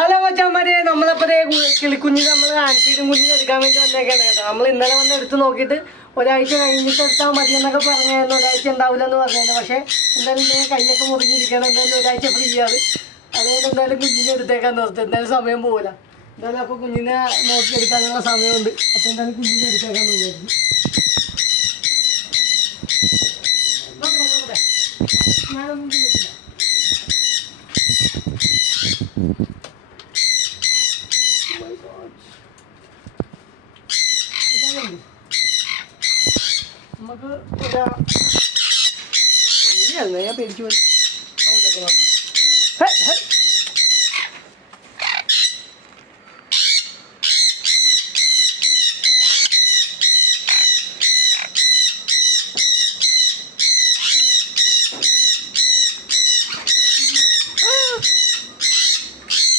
Hello മച്ചാന്മാരെ, നമ്മളപ്പോ കിളിക്കുഞ്ഞിന് നമ്മൾ ആൻഫീഡും കുഞ്ഞിന് എടുക്കാൻ വേണ്ടി വന്നേക്കാണ് കേട്ടോ. നമ്മൾ ഇന്നലെ വന്ന് എടുത്ത് നോക്കിയിട്ട് ഒരാഴ്ച കഴിഞ്ഞിട്ട് എടുത്താൽ മതി എന്നൊക്കെ പറഞ്ഞായിരുന്നു. ഒരാഴ്ച ഉണ്ടാവില്ല എന്ന് പറഞ്ഞായിരുന്നു. പക്ഷേ എന്തായാലും ഇങ്ങനെ കയ്യൊക്കെ മുറിഞ്ഞിരിക്കണം. എന്തായാലും ഒരാഴ്ച ഫ്രീ ആണ്. അതുകൊണ്ട് എന്തായാലും കുഞ്ഞിനെ എടുത്തേക്കാൻ നിർത്തും. എന്തായാലും സമയം പോകില്ല. എന്തായാലും അപ്പോൾ കുഞ്ഞിനെ നോക്കിയെടുക്കാനുള്ള സമയമുണ്ട്. അപ്പോൾ എന്തായാലും കുഞ്ഞിനെ എടുത്തേക്കാൻ വിചാരിച്ചു. ഞാനൊന്നും ചെയ്യത്തില്ല. നമുക്ക് ഞാൻ പേടിച്ചു പോയി.